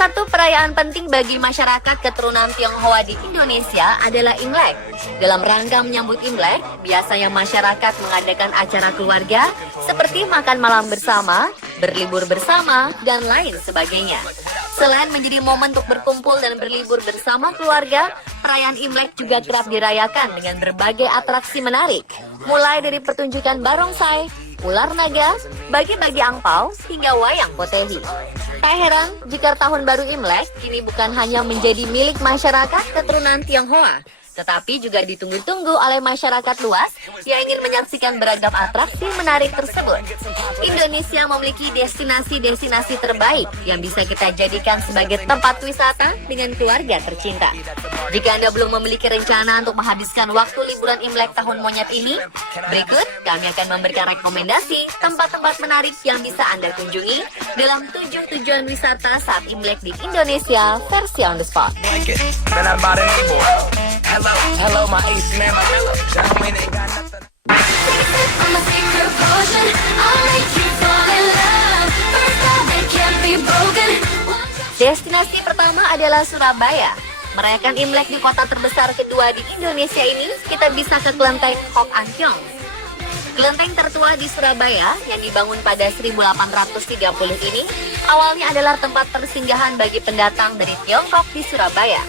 satu perayaan penting bagi masyarakat keturunan Tionghoa di Indonesia adalah Imlek. Dalam rangka menyambut Imlek, biasanya masyarakat mengadakan acara keluarga seperti makan malam bersama, berlibur bersama, dan lain sebagainya. Selain menjadi momen untuk berkumpul dan berlibur bersama keluarga, perayaan Imlek juga kerap dirayakan dengan berbagai atraksi menarik, mulai dari pertunjukan barongsai, ular naga, bagi-bagi angpau, hingga wayang potehi. Tak heran jika tahun baru Imlek kini bukan hanya menjadi milik masyarakat keturunan Tionghoa, tetapi juga ditunggu-tunggu oleh masyarakat luas yang ingin menyaksikan beragam atraksi menarik tersebut. Indonesia memiliki destinasi-destinasi terbaik yang bisa kita jadikan sebagai tempat wisata dengan keluarga tercinta. Jika Anda belum memiliki rencana untuk menghabiskan waktu liburan Imlek tahun monyet ini, berikut kami akan memberikan rekomendasi tempat-tempat menarik yang bisa Anda kunjungi dalam 7 tujuan wisata saat Imlek di Indonesia versi on the spot. Hello, my ace man, my pillow. I mean, ain't got nothing. I'm a secret potion. I'll make you fall in love. First love that can't be broken. Destinasi pertama adalah Surabaya. Merayakan Imlek di kota terbesar kedua di Indonesia ini, kita bisa ke Kelenteng Hock An Kiong. Kelenteng tertua di Surabaya yang dibangun pada 1830 ini awalnya adalah tempat persinggahan bagi pendatang dari Tiongkok di Surabaya.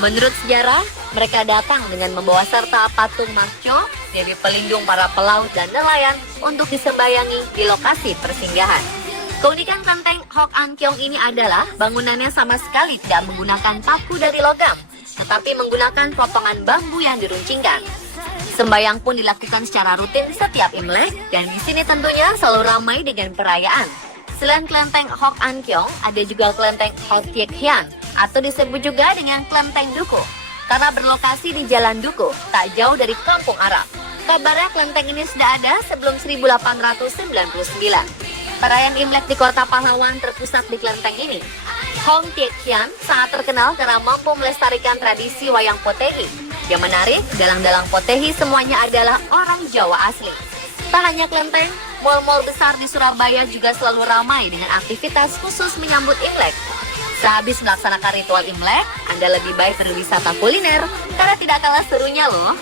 Menurut sejarah, mereka datang dengan membawa serta patung Mas Cho jadi pelindung para pelaut dan nelayan untuk disembayangi di lokasi persinggahan. Keunikan Kelenteng Hock An Kiong ini adalah bangunannya sama sekali tidak menggunakan paku dari logam, tetapi menggunakan potongan bambu yang diruncingkan. Sembayang pun dilakukan secara rutin setiap Imlek, dan di sini tentunya selalu ramai dengan perayaan. Selain Kelenteng Hock An Kiong, ada juga Kelenteng Hock Thiek Hian, atau disebut juga dengan Kelenteng Duku, karena berlokasi di Jalan Duku, tak jauh dari Kampung Arab. Kabarnya kelenteng ini sudah ada sebelum 1899. Perayaan Imlek di Kota Pahlawan terpusat di kelenteng ini. Hong Thiek Hian sangat terkenal karena mampu melestarikan tradisi wayang potehi. Yang menarik, dalang-dalang potehi semuanya adalah orang Jawa asli. Tak hanya kelenteng, mal-mal besar di Surabaya juga selalu ramai dengan aktivitas khusus menyambut Imlek. Sehabis melaksanakan ritual Imlek, Anda lebih baik berwisata kuliner karena tidak kalah serunya loh.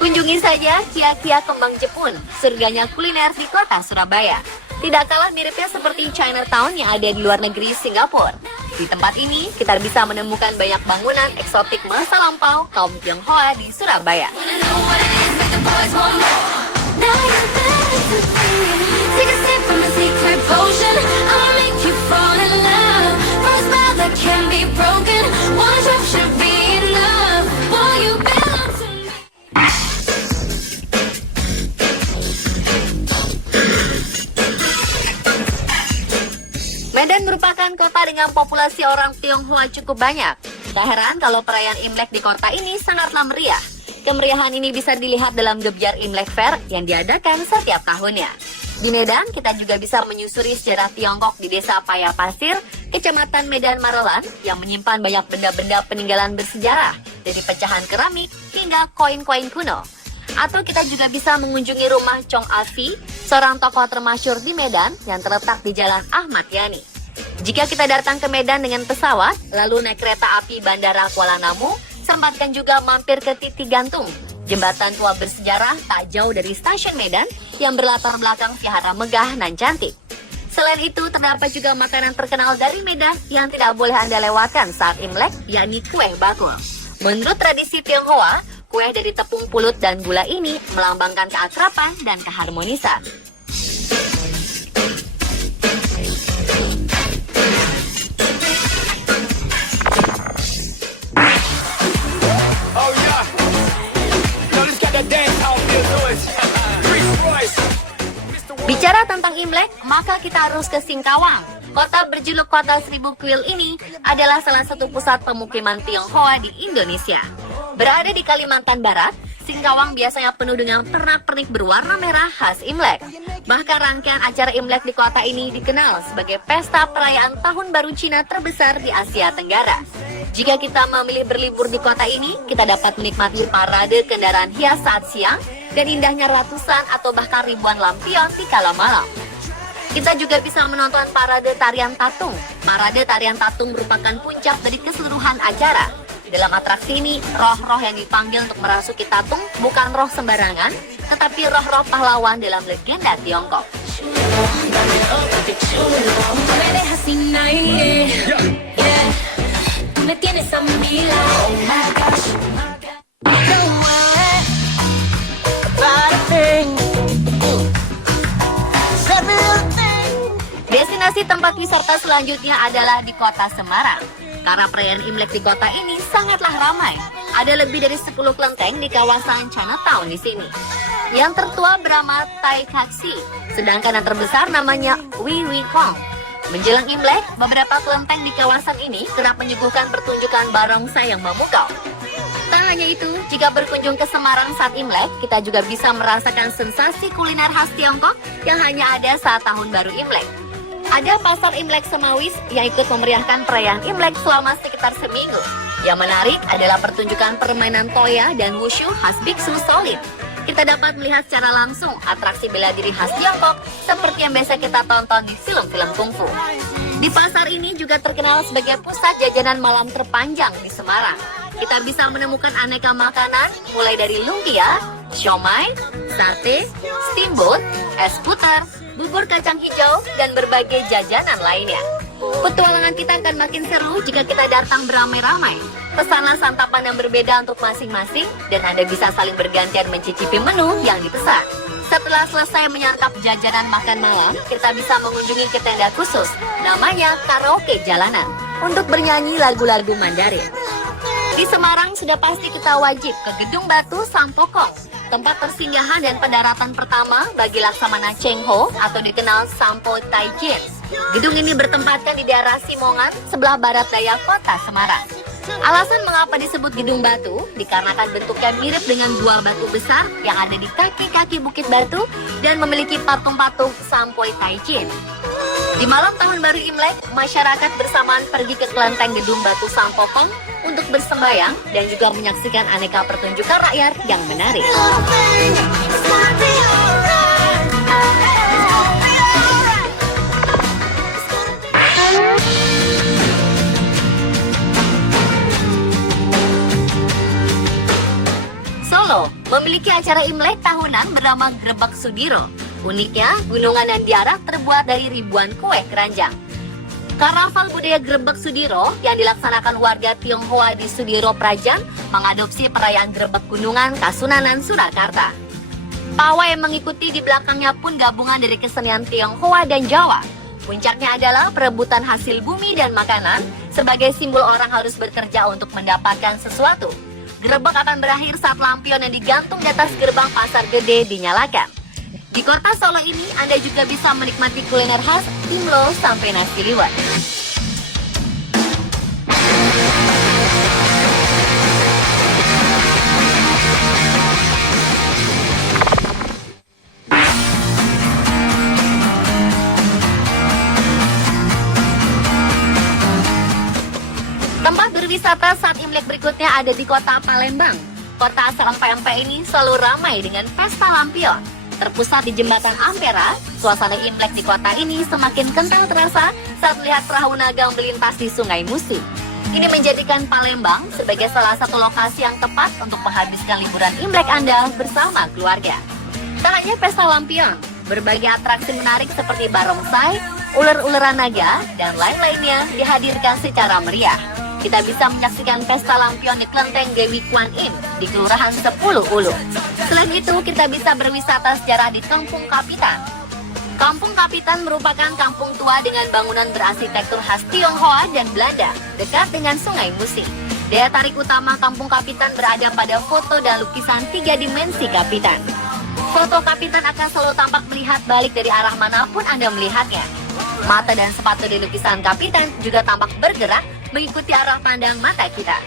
Kunjungi saja Kia-Kia Kembang Jepun, surganya kuliner di kota Surabaya. Tidak kalah miripnya seperti Chinatown yang ada di luar negeri Singapura. Di tempat ini, kita bisa menemukan banyak bangunan eksotik masa lampau kaum Tionghoa di Surabaya. Take a sip from a secret potion. I'll make you fall in love. First love that can't be broken. One drop should be enough. Boy, you belong to me. Medan merupakan kota dengan populasi orang Tionghoa cukup banyak. Tak heran kalau perayaan Imlek di kota ini sangatlah meriah. Kemeriahan ini bisa dilihat dalam gebyar Imlek Fair yang diadakan setiap tahunnya. Di Medan, kita juga bisa menyusuri sejarah Tiongkok di Desa Paya Pasir, Kecamatan Medan Marolan, yang menyimpan banyak benda-benda peninggalan bersejarah, dari pecahan keramik hingga koin-koin kuno. Atau kita juga bisa mengunjungi rumah Chong Afi, seorang tokoh termasyur di Medan yang terletak di Jalan Ahmad Yani. Jika kita datang ke Medan dengan pesawat, lalu naik kereta api Bandara Kuala Namu, sempatkan juga mampir ke Titik Gantung, jembatan tua bersejarah tak jauh dari stasiun Medan yang berlatar belakang vihara megah nan cantik. Selain itu, terdapat juga makanan terkenal dari Medan yang tidak boleh Anda lewatkan saat Imlek, yakni kue bakul. Menurut tradisi Tionghoa, kue dari tepung pulut dan gula ini melambangkan keakraban dan keharmonisan. Oh yeah. Yo, this got that dance hall feel to it. Chris Royce. Bicara tentang Imlek, maka kita harus ke Singkawang. Kota berjuluk Kota Seribu Kuil ini adalah salah satu pusat pemukiman Tionghoa di Indonesia. Berada di Kalimantan Barat, Singkawang biasanya penuh dengan pernak-pernik berwarna merah khas Imlek. Bahkan rangkaian acara Imlek di kota ini dikenal sebagai pesta perayaan Tahun Baru Cina terbesar di Asia Tenggara. Jika kita memilih berlibur di kota ini, kita dapat menikmati parade kendaraan hias saat siang dan indahnya ratusan atau bahkan ribuan lampion di kala malam. Kita juga bisa menonton parade tarian tatung. Parade tarian tatung merupakan puncak dari keseluruhan acara. Dalam atraksi ini, roh-roh yang dipanggil untuk merasuki tatung bukan roh sembarangan, tetapi roh-roh pahlawan dalam legenda Tiongkok. Me dejas sin aire. Yeah. Tú me tienes a mi lado. Oh my gosh. No way. Bad thing. Every little thing. Destinasi tempat wisata selanjutnya adalah di kota Semarang. Karena perayaan Imlek di kota ini sangatlah ramai. Ada lebih dari 10 kelenteng di kawasan Chinatown di sini. Yang tertua bernama Tai Kaxi, sedangkan yang terbesar namanya Wei Wei Kong. Menjelang Imlek, beberapa kelenteng di kawasan ini kerap menyuguhkan pertunjukan barongsai yang memukau. Tak hanya itu, jika berkunjung ke Semarang saat Imlek, kita juga bisa merasakan sensasi kuliner khas Tiongkok yang hanya ada saat Tahun Baru Imlek. Ada pasar Imlek Semawis yang ikut memeriahkan perayaan Imlek selama sekitar seminggu. Yang menarik adalah pertunjukan permainan toya dan wushu khas biksu solid. Kita dapat melihat secara langsung atraksi bela diri khas Tiongkok seperti yang biasa kita tonton di film-film kungfu. Di pasar ini juga terkenal sebagai pusat jajanan malam terpanjang di Semarang. Kita bisa menemukan aneka makanan mulai dari lumpia, siomay, sate, steamboat, es puter, bubur kacang hijau, dan berbagai jajanan lainnya. Petualangan kita akan makin seru jika kita datang beramai-ramai. Pesanan santapan yang berbeda untuk masing-masing, dan Anda bisa saling bergantian mencicipi menu yang dipesan. Setelah selesai menyantap jajanan makan malam, kita bisa mengunjungi ke tenda khusus, namanya karaoke jalanan, untuk bernyanyi lagu-lagu Mandarin. Di Semarang sudah pasti kita wajib ke Gedung Batu Sampokong, tempat persinggahan dan pendaratan pertama bagi Laksamana Cheng Ho atau dikenal Sampo Taijin. Gedung ini bertempatkan di daerah Simongan, sebelah barat daya kota Semarang. Alasan mengapa disebut Gedung Batu dikarenakan bentuknya mirip dengan dua batu besar yang ada di kaki-kaki Bukit Batu dan memiliki patung-patung Sampo Taijin. Di malam Tahun Baru Imlek, masyarakat bersamaan pergi ke kelenteng Gedung Batu Sampokong untuk bersembayang dan juga menyaksikan aneka pertunjukan rakyat yang menarik. Little thing. It's gonna be alright. It's gonna be alright. Solo memiliki acara Imlek tahunan bernama Grebek Sudiro. Uniknya, gunungan yang diarak terbuat dari ribuan kue keranjang. Karnaval budaya Grebek Sudiro yang dilaksanakan warga Tionghoa di Sudiro Prajan mengadopsi perayaan Grebek Gunungan Kasunanan Surakarta. Pawai yang mengikuti di belakangnya pun gabungan dari kesenian Tionghoa dan Jawa. Puncaknya adalah perebutan hasil bumi dan makanan sebagai simbol orang harus bekerja untuk mendapatkan sesuatu. Grebek akan berakhir saat lampion yang digantung di atas gerbang pasar gede dinyalakan. Di kota Solo ini, Anda juga bisa menikmati kuliner khas Timlo sampai nasi liwet. Tempat berwisata saat Imlek berikutnya ada di kota Palembang. Kota asal empek-empek ini selalu ramai dengan pesta lampion. Terpusat di jembatan Ampera, suasana Imlek di kota ini semakin kental terasa saat melihat perahu naga melintas di Sungai Musi. Ini menjadikan Palembang sebagai salah satu lokasi yang tepat untuk menghabiskan liburan Imlek Anda bersama keluarga. Tak hanya pesta lampion, berbagai atraksi menarik seperti barongsai, ular-ularan naga, dan lain-lainnya dihadirkan secara meriah. Kita bisa menyaksikan pesta lampion di Kelenteng Dewi Kwan Im di Kelurahan 10 Ulu. Selain itu, kita bisa berwisata sejarah di Kampung Kapitan. Kampung Kapitan merupakan kampung tua dengan bangunan berarsitektur khas Tionghoa dan Belanda, dekat dengan Sungai Musi. Daya tarik utama Kampung Kapitan berada pada foto dan lukisan 3 dimensi Kapitan. Foto Kapitan akan selalu tampak melihat balik dari arah manapun Anda melihatnya. Mata dan sepatu di lukisan Kapitan juga tampak bergerak mengikuti arah pandang mata kita.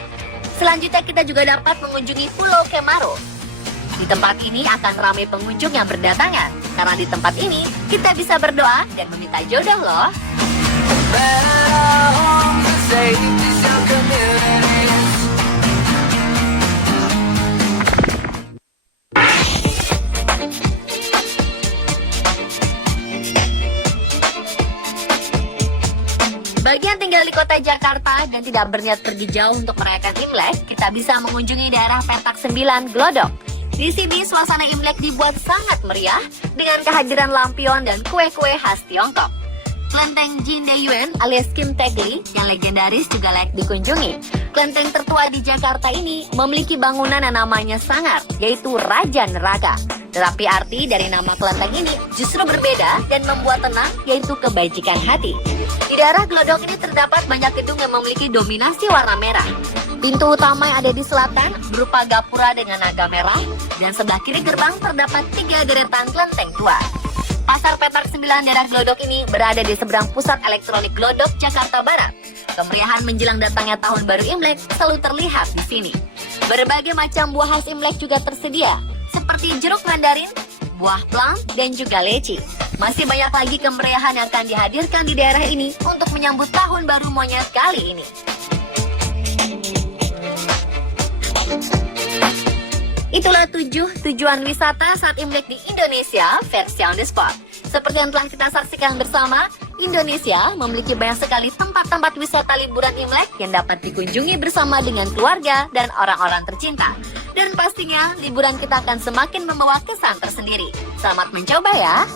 Selanjutnya kita juga dapat mengunjungi Pulau Kemaro. Di tempat ini akan ramai pengunjung yang berdatangan, karena di tempat ini kita bisa berdoa dan meminta jodoh loh. Bagi yang tinggal di kota Jakarta dan tidak berniat pergi jauh untuk merayakan Imlek, kita bisa mengunjungi daerah Petak 9 Glodok. Di sini suasana Imlek dibuat sangat meriah dengan kehadiran lampion dan kue-kue khas Tiongkok. Kelenteng Jindeyuan alias Kim Tegli yang legendaris juga layak dikunjungi. Kelenteng tertua di Jakarta ini memiliki bangunan yang namanya sangar, yaitu Raja Neraka. Tetapi arti dari nama kelenteng ini justru berbeda dan membuat tenang, yaitu kebajikan hati. Di daerah Glodok ini terdapat banyak gedung yang memiliki dominasi warna merah. Pintu utama yang ada di selatan berupa gapura dengan naga merah, dan sebelah kiri gerbang terdapat 3 deretan kelenteng tua. Pasar Petak 9 daerah Glodok ini berada di seberang pusat elektronik Glodok, Jakarta Barat. Kemeriahan menjelang datangnya tahun baru Imlek selalu terlihat di sini. Berbagai macam buah khas Imlek juga tersedia, seperti jeruk mandarin, buah plum, dan juga leci. Masih banyak lagi kemeriahan yang akan dihadirkan di daerah ini untuk menyambut tahun baru monyet kali ini. Itulah 7 tujuan wisata saat Imlek di Indonesia versi On The Spot. Seperti yang telah kita saksikan bersama, Indonesia memiliki banyak sekali tempat-tempat wisata liburan Imlek yang dapat dikunjungi bersama dengan keluarga dan orang-orang tercinta. Dan pastinya liburan kita akan semakin membawa kesan tersendiri. Selamat mencoba ya!